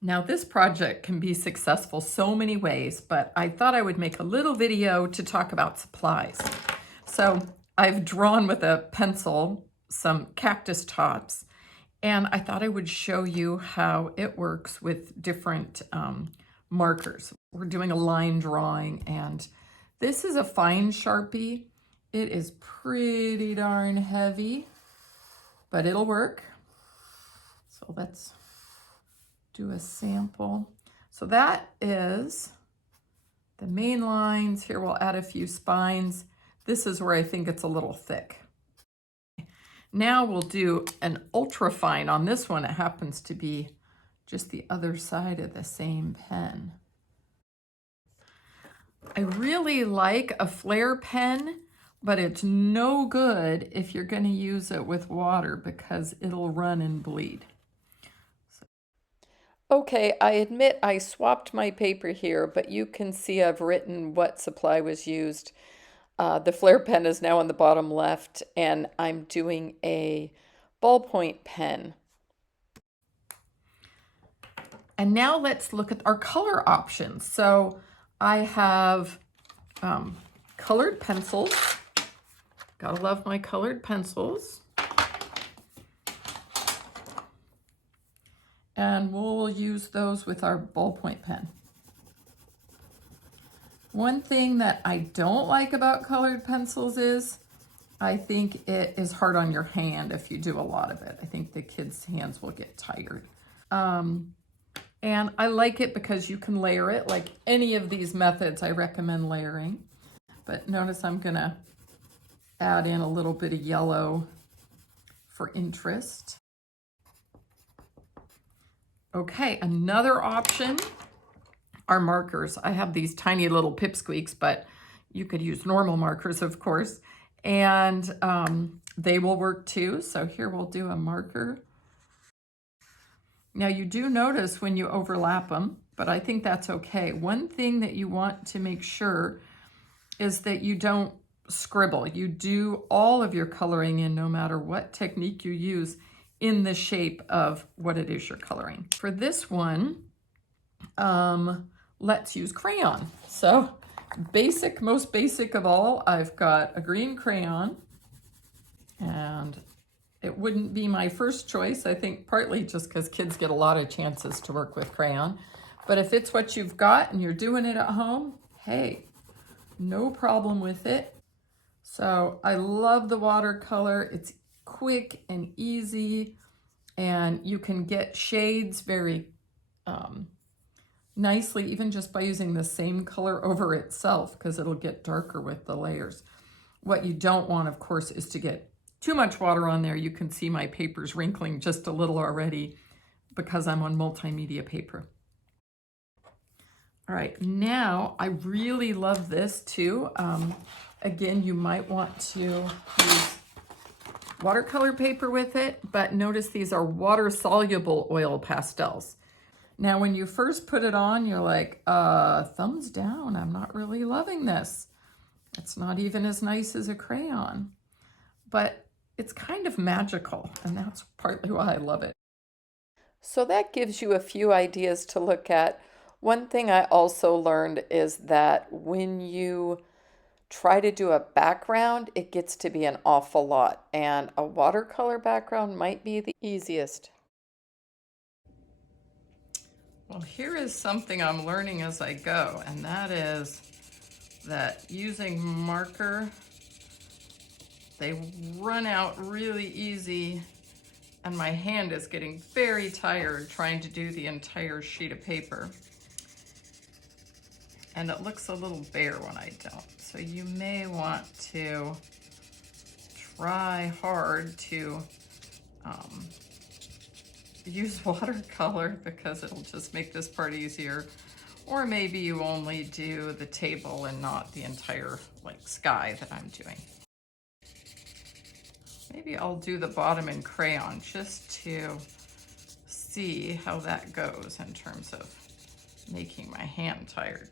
Now this project can be successful so many ways, but I thought I would make a little video to talk about supplies. So I've drawn with a pencil some cactus tops, and I thought I would show you how it works with different markers. We're doing a line drawing, and this is a fine Sharpie. It is pretty darn heavy, but it'll work. So let's do a sample. So that is the main lines. Here we'll add a few spines. This is where I think it's a little thick. Now we'll do an ultra fine on this one. It happens to be just the other side of the same pen. I really like a flare pen, but it's no good if you're going to use it with water because it'll run and bleed. Okay, I admit I swapped my paper here, but you can see I've written what supply was used. The flare pen is now on the bottom left, and I'm doing a ballpoint pen. And now let's look at our color options. So I have colored pencils. Gotta love my colored pencils. And we'll use those with our ballpoint pen. One thing that I don't like about colored pencils is I think it is hard on your hand if you do a lot of it. I think the kids' hands will get tired. And I like it because you can layer it. Like any of these methods, I recommend layering. But notice I'm gonna add in a little bit of yellow for interest. Okay, another option are markers. I have these tiny little pipsqueaks, but you could use normal markers, of course, and they will work too. So here we'll do a marker. Now you do notice when you overlap them, but I think that's okay. One thing that you want to make sure is that you don't scribble. You do all of your coloring in, no matter what technique you use, in the shape of what it is you're coloring. For this one, let's use crayon. So basic, most basic of all, I've got a green crayon, and it wouldn't be my first choice, I think partly just because kids get a lot of chances to work with crayon. But if it's what you've got and you're doing it at home, hey, no problem with it. So I love the watercolor. It's quick and easy, and you can get shades very nicely, even just by using the same color over itself, because it'll get darker with the layers. What you don't want, of course, is to get too much water on there. You can see my paper's wrinkling just a little already because I'm on multimedia paper. All right, now I really love this too. Again, you might want to use watercolor paper with it, but notice these are water-soluble oil pastels. Now, when you first put it on, you're like, thumbs down, I'm not really loving this. It's not even as nice as a crayon, but it's kind of magical, and that's partly why I love it. So that gives you a few ideas to look at. One thing I also learned is that when you try to do a background, it gets to be an awful lot, and a watercolor background might be the easiest. Well, here is something I'm learning as I go, and that is that using marker, they run out really easy, and my hand is getting very tired trying to do the entire sheet of paper. And it looks a little bare when I don't. So you may want to try hard to use watercolor because it'll just make this part easier. Or maybe you only do the table and not the entire like sky that I'm doing. Maybe I'll do the bottom in crayon just to see how that goes in terms of making my hand tired.